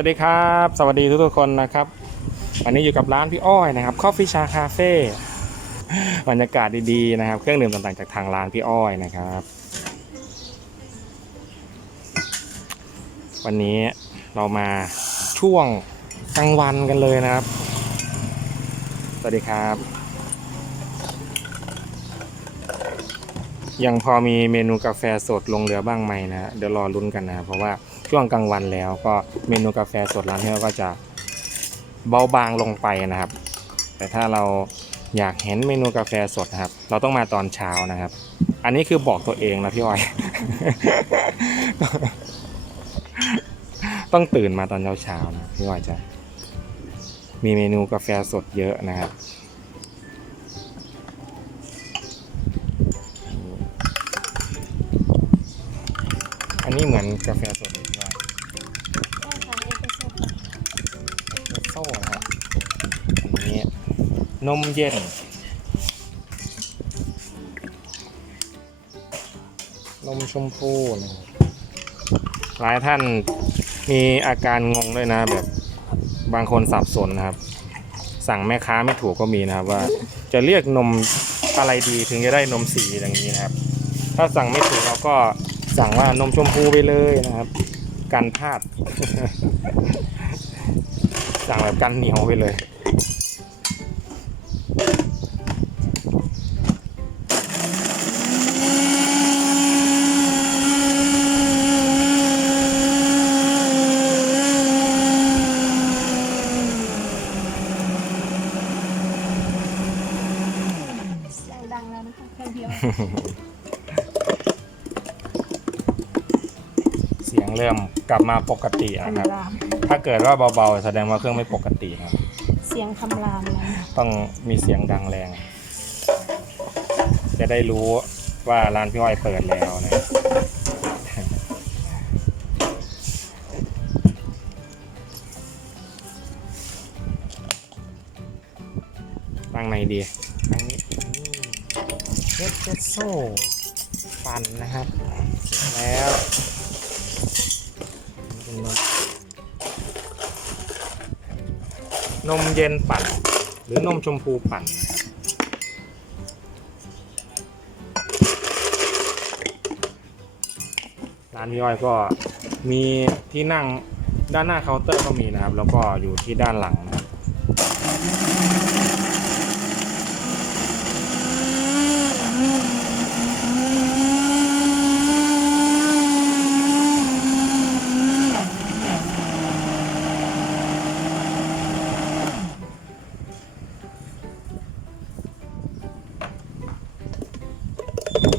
วัสดีครับ สวัสดีทุกๆคนนะครับ วันนี้อยู่กับร้านพี่อ้อยนะครับ Coffee Char Cafe บรรยากาศดีๆนะครับ เครื่องดื่มต่างๆจากทางร้านพี่อ้อยนะครับ วันนี้เรามาช่วงกลางวันกันเลยนะครับ สวัสดีครับ ยังพอมีเมนูกาแฟสดลงเหลือบ้างไหมนะเดี๋ยวรอลุ้นกันนะเพราะว่า ช่วงกลางวันแล้ว ก็เมนูกาแฟสดร้านที่เราก็จะเบาบางลงไปนะครับ แต่ถ้าเราอยากเห็นเมนูกาแฟสดนะครับ เราต้องมาตอนเช้านะครับ อันนี้คือบอกตัวเองนะพี่อ้อย ต้องตื่นมาตอนเช้าๆนะพี่อ้อยจะ มีเมนูกาแฟสดเยอะนะครับอันนี้เหมือนกาแฟสด นมเย็น นมชมพูนะหลายท่านมีอาการงงด้วยนะแบบบางคนสับสนนะครับ สั่งแม่ค้าไม่ถูกก็มีนะครับว่า จะเรียกนมอะไรดีถึงจะได้นมสีอย่างนี้นะครับ ถ้าสั่งไม่ถูกเราก็สั่งว่านมชมพูไปเลยนะครับ กันพลาด สั่งแบบกันเหนียวไปเลย ดังแล้วนะคะเครื่องเดียวเสียงเริ่มกลับมาปกตินะครับคำรามถ้าเกิดว่าเบาๆ แสดงว่าเครื่องไม่ปกติครับเสียงคำรามแล้วต้องมีเสียงดังแรง จะได้รู้ว่าร้านพี่อ้อยเปิดแล้วนะตั้งในดีตั้งนี้เอสเปรสโซ่ปั่นนะครับ แล้ว นมเย็นปั่น หรือนมชมพูปั่นนะครับร้านพี่อ้อยก็มีที่นั่งด้านหน้าเคาน์เตอร์ก็มีนะครับ แล้วก็อยู่ที่ด้านหลัง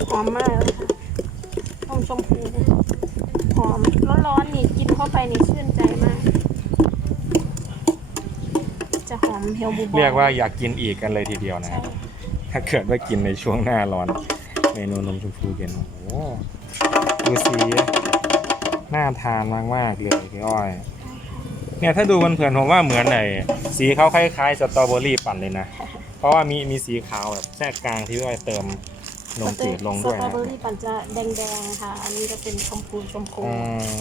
หอมมากเลยค่ะนมชมพูหอมร้อนๆนี่กินเข้าไปนี่ชื่นใจมาก จะหอมเฮลบูบอเรียกว่าอยากกินอีกกันเลยทีเดียวนะครับ ถ้าเกิดว่ากินในช่วงหน้าร้อน เมนูนมชมพูเย็นโอ้โหดูสีน่าทานมากๆเลยพี่อ้อย เนี่ยถ้าดูมันเผินผมว่าเหมือนไอ้สีเขาคล้ายๆสตรอเบอรี่ปั่นเลยนะ เพราะว่ามีมีสีขาวแบบแทรกกลางที่พี่อ้อยเติม นมจืดลงด้วยสตรอนะเบอรี่ปั่นจะแดงๆค่ะ อันนี้จะเป็นชมพูชมพูอืม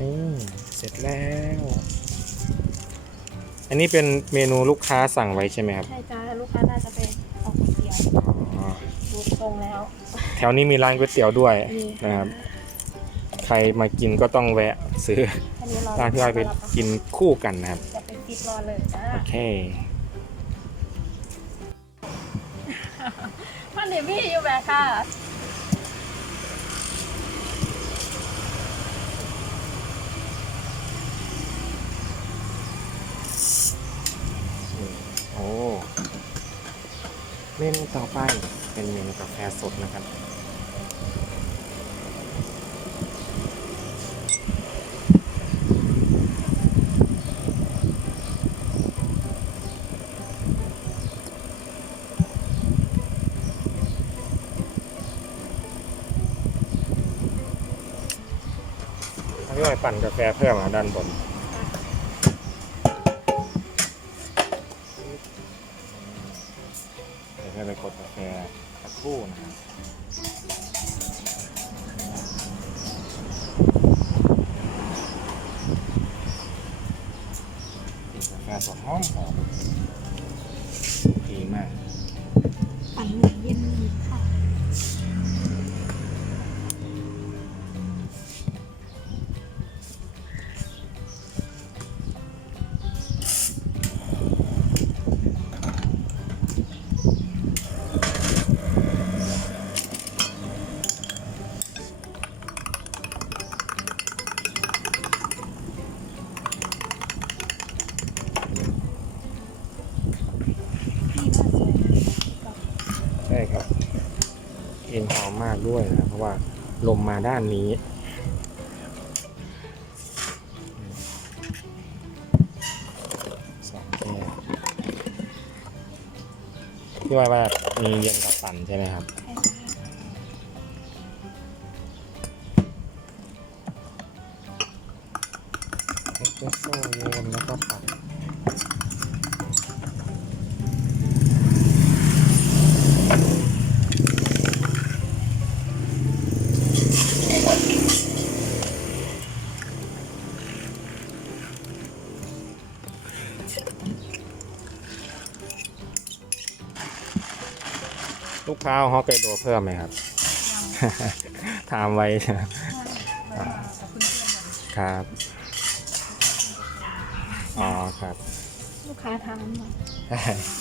นี่เสร็จแล้ว อันนี้เป็นเมนูลูกค้าสั่งไว้ใช่ไหมครับใช่จ้าลูกค้าน่าจะไปเอาก๋วยเตี๋ยวอ๋อดูตรงแล้ว แถวนี้มีร้านก๋วยเตี๋ยวด้วยนี่นะครับ ใครมากินก็ต้องแวะซื้ออันนี้รอร้านพี่อ้อยไปกินคู่กันนะครับ จะไปฟิตรอเลยจ้า โอเค นเดวี่อยู่แบบค่ะโอ้เมนูต่อไปเป็นเมนูกาแฟสดนะครับ อยปั่นกาแฟเพิ่มอะด้านบนเดี๋ยวให้ไปกดกาแฟสักครู่นะครับกาแฟสดหอมหอมดีมาก ปั่นเย็นค่ะ ลมมาด้านนี้ สองแก้วพี่ว่าว่ามีเย็นกับปั่นใช่ไหมครับ ลูกค้าเอาฮอกไกโดเพิ่มไหมครับ ถามไว้ใช่ไหมครับ อ๋อครับ ลูกค้าทำมา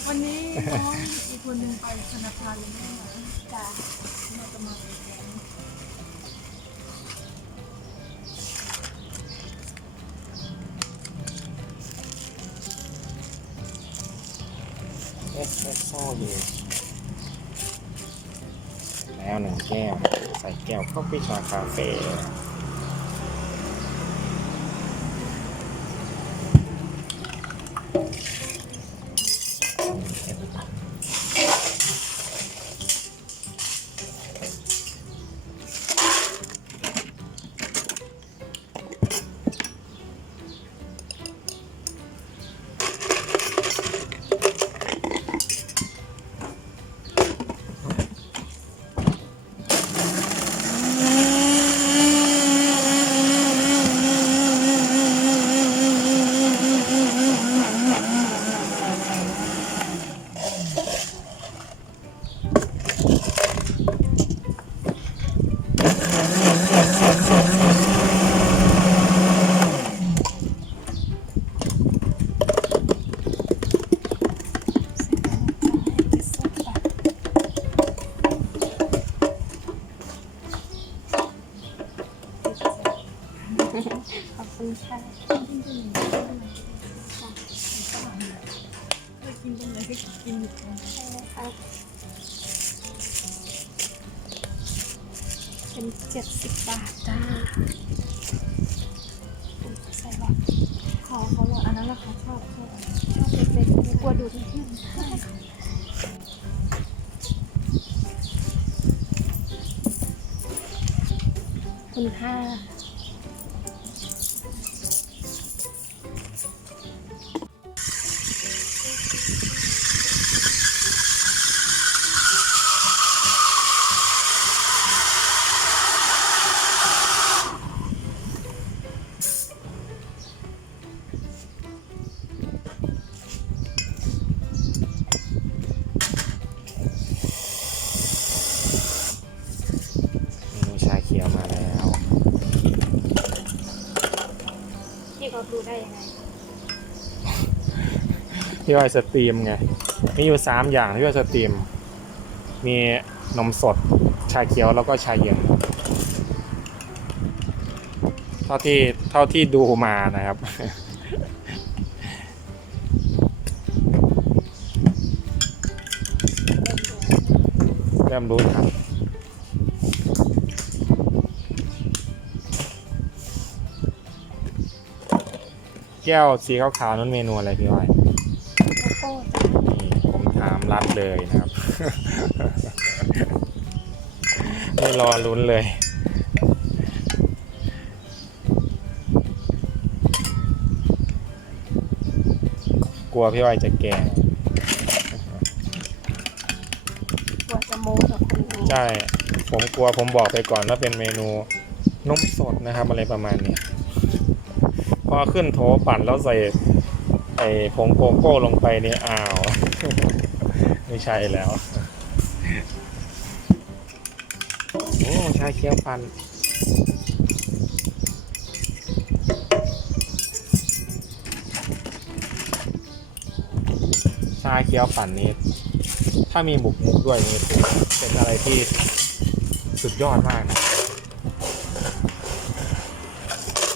วันนี้น้องอีกคนหนึ่งไปธนาคารยังไม่มาจ้ะเราจะมาเป็นแก๊งเอสเปรสโซ่เย็ แก้ว ใส่แก้วเข้าไปชาคาเฟ่ คุณค่า พี่ก็รู้ได้ยังไงที่ว่าสตรีมไง มีอยู่สามอย่างที่ว่าสตรีม มีนมสด ชาเขียวแล้วก็ชาเย็น เท่าที่เท่าที่ดูมานะครับ เริ่มรู้ครับ ก้วสีขาวๆนั้นเมนูอะไรพี่อ้อยโกโก้จ้ะนี่ผมถามรัดเลยนะครับ ไม่รอลุ้นเลย กลัวพี่อ้อยจะแก่กลัวจะโม้กับคนดูใช่ ผมกลัวผมบอกไปก่อนว่าเป็นเมนูนมสดนะครับ อะไรประมาณนี้ พอขึ้นโถปั่นแล้วใส่ไอ้ผงโกโก้ลงไปเนี่ยอ้าว ไม่ใช่แล้วโอ้ชาเขียวปั่นชาเขียวปั่นนี้ถ้ามีบุกมุกด้วยนี่เป็นอะไรที่สุดยอดมาก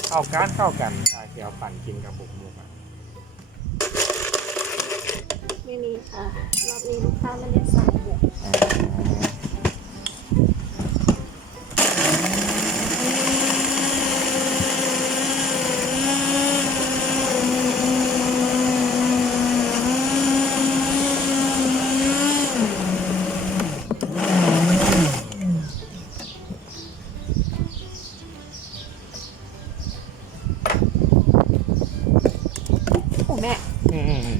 เข้ากันเข้ากัน ชาเขียวปั่นกินกับบุกมุกอะไม่มีค่ะ รอบนี้ลูกค้าไม่ได้สั่งบุก อ๋อโอ้แม่ อืมอืมอืม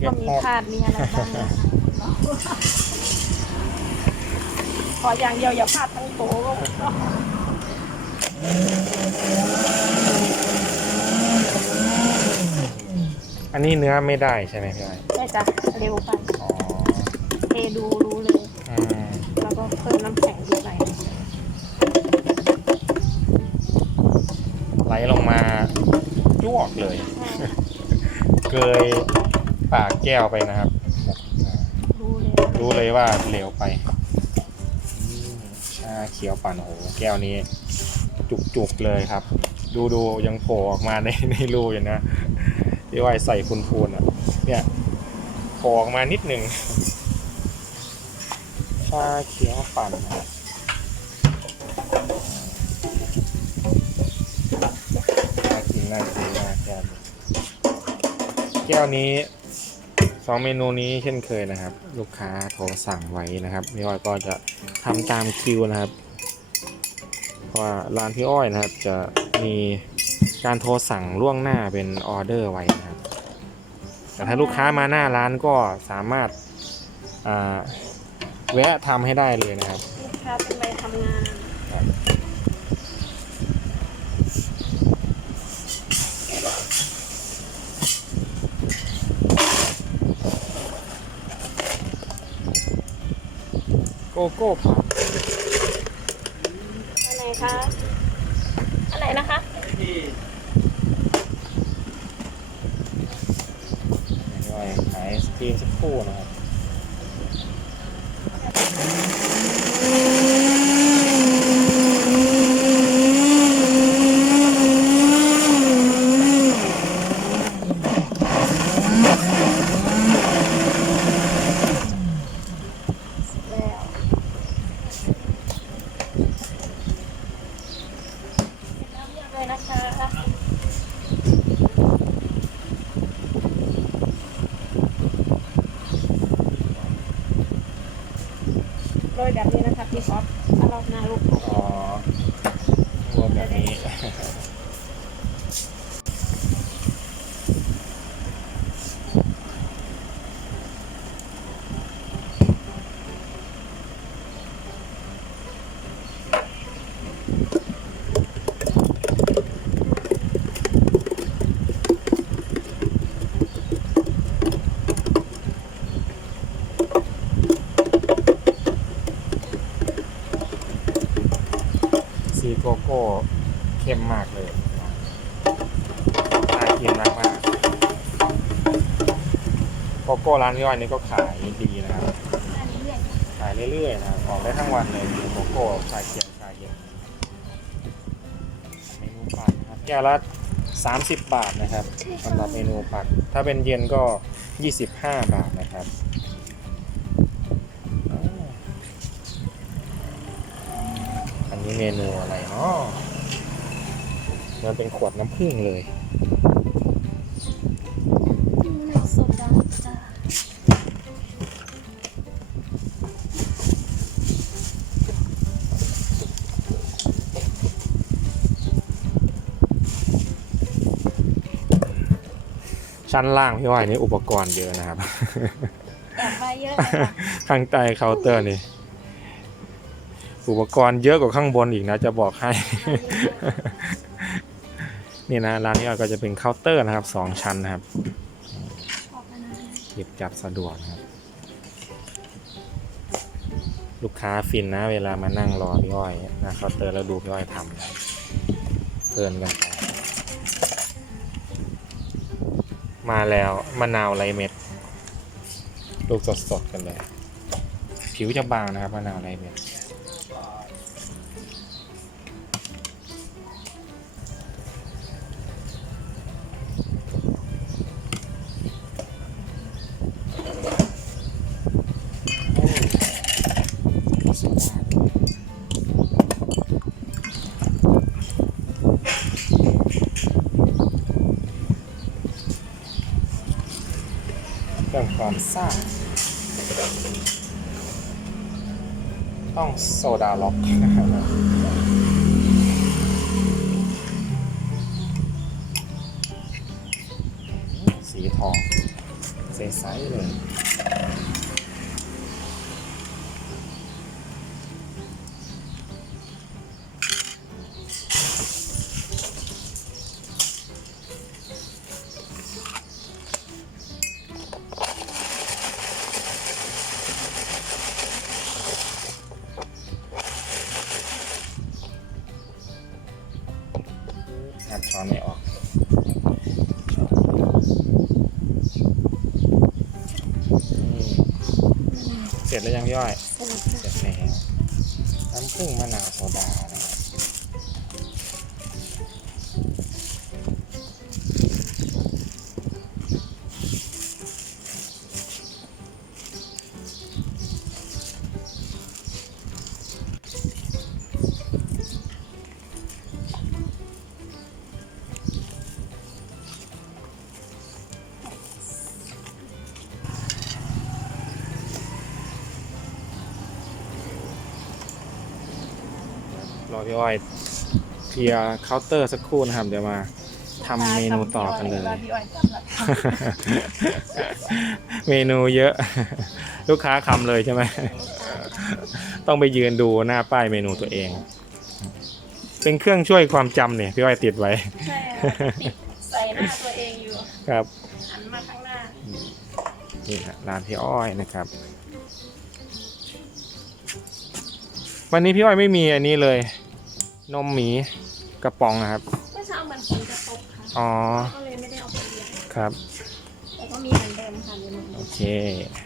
เก็ ก็ บ มี หอบ ขาดมีอะไรบ้างนะคะขออย่างเดียวอย่าพลาดทั้งโต๊ะก็อันนี้เนื้อไม่ได้ใช่ไหมพี่ไอ้อยได้จ้ะเร็วไปอ๋อเทดูรู้เลย อืมแล้วก็เพิ่มน้ำแข็งด้วยไปไหลลงมาจ้วกเลยเกย ปากแก้วไปนะครับอ่ารู้เลยรู้เลยว่าเหลวไปอืมชาเขียวปั่นโอ้โหแก้วนี้ จุกๆเลยครับ ดูดูๆยังโผล่ออกมาในในรูอยู่นะที่ว่าใส่คุณพูนอะ เนี่ยโผล่ออกมานิดหนึ่งชาเขียวปั่นนะครับน่ากินน่ากินมากแก้วนี้แก้วนี้ สองเมนูนี้เช่นเคยนะครับ ลูกค้าโทรสั่งไว้นะครับพี่อ้อยก็จะทำตามคิวนะครับ เพราะว่าร้านพี่อ้อยนะครับ จะมีการโทรสั่งล่วงหน้าเป็นออเดอร์ไว้นะครับ แต่ถ้าลูกค้ามาหน้าร้านก็สามารถแวะทำให้ได้เลยนะครับ ลูกค้าเป็นใบทำงาน โกโก้ผัดอันไหนคะอันไหนนะคะพี่อ้อยขายไอศครีมสักครู่นะครับ แล้วน้ำเยอะเลยนะคะโรย แบบนี้นะคะพี่ป๊อปถ้ารอบหน้าลูกอ๋อรวมแบบนี้ีโกโก้เข้มมากเลยน่ากินมากมากโกโก้ร้านพี่อยนี่ก็ขายดีนะครับ ขายเรื่อยๆนะครับออกได้ทั้งวันเลยโกโก้ชาเขียวชาเย็นเมนูปัดนะครับแก้วละ30 บาทนะครับสำหรับเมนูปัดถ้าเป็นเย็นก็ 25 บาท เมนูอะไรเนาะมันเป็นขวดน้ำผึ้งเลยน้ำโซดาจ้าชั้นล่างพี่อ้อยนี่อุปกรณ์เยอะนะครับ แอบไว้เยอะเลยค่ะ ข้างใต้เคาน์เตอร์นี่ อุปกรณ์เยอะกว่าข้างบนอีกนะจะบอกให้ นี่นะร้านนี้ก็จะเป็นเคาน์เตอร์นะครับสองชั้นนะครับหยิบจับสะดวกนะครับ ลูกค้าฟินนะ เวลามานั่งรอพี่อ้อยนะเคาน์เตอร์แล้วดูพี่อ้อยทำนะเพลินกันไปมาแล้วมะนาวไรเม็ด ลูกสดๆกันเลย ผิวจะบางนะครับมะนาวไรเม็ด ความซ่า ต้องโซดาล็อกสีทองใสๆเลย หัดช้อนไม่ออกนี่เสร็จแล้วยังย่อยสลัดค่ะเสร็จแล้วน้ำผึ้งมะนาวโซดา รับรอพี่อ้อยเคลียร์เคาน์เตอร์สักครู่นะครับ เดี๋ยวมาทำเมนูต่อกันเลยว่าพี่อ้อยจำหลักเมนูเยอะ ลูกค้าคำเลยใช่ไหม ต้องไปยืนดูหน้าป้ายเมนูตัวเอง เป็นเครื่องช่วยความจำเนี่ยพี่อ้อยติดไว้ ใช่ค่ะติดใส่หน้าตัวเองอยู่ ครับหันมาข้างหน้า นี่ฮะร้านพี่อ้อยนะครับ วันนี้พี่อ้อยไม่มีอันนี้เลย นมหมีกระป๋องนะครับ เมื่อเช้าเหมือนฝนจะตกค่ะ อ๋อ ก็เลยไม่ได้เอาไปเลี้ยงครับ แต่ก็มีเหมือนเดิมค่ะอยู่ในโอนี้เคโ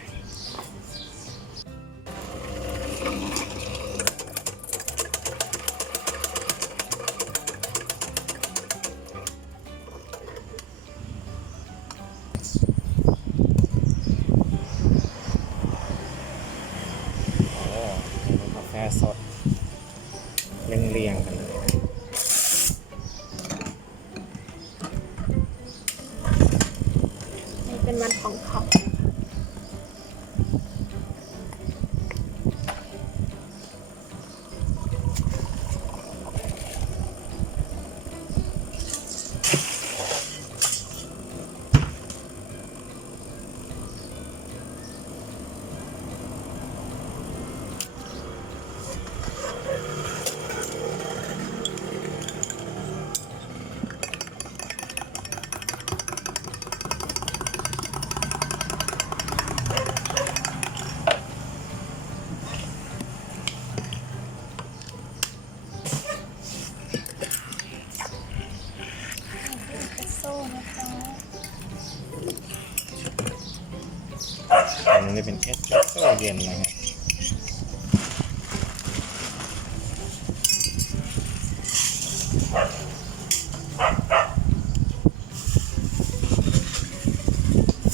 อันนี้เป็นเอสเปรสโซ่เย็นนะครับ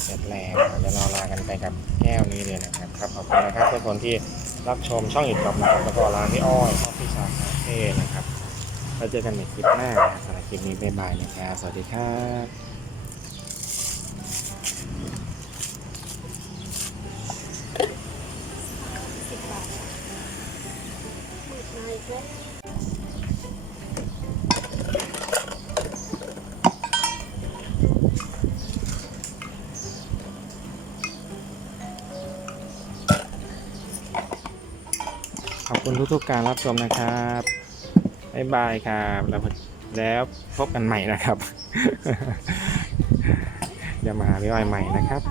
เสร็จแล้วเดี๋ยวเราลากันไปกับแก้วนี้เลยนะครับครับขอบคุณนะครับทุกคนที่รับชมช่องอิดกับนะครับแล้วก็ร้านพี่อ้อยข้อพี่ชาคาเฟ่นะครับแล้วเจอกันในคลิปหน้าครับสำหรับคลิปนี้บ๊ายบายนะครับสวัสดีครับ ขอบคุณทุกๆการรับชมนะครับ บ๊ายบายครับ แล้วแล้วพบกันใหม่นะครับ เดี๋ยวมาหาพี่อ้อยใหม่นะครับ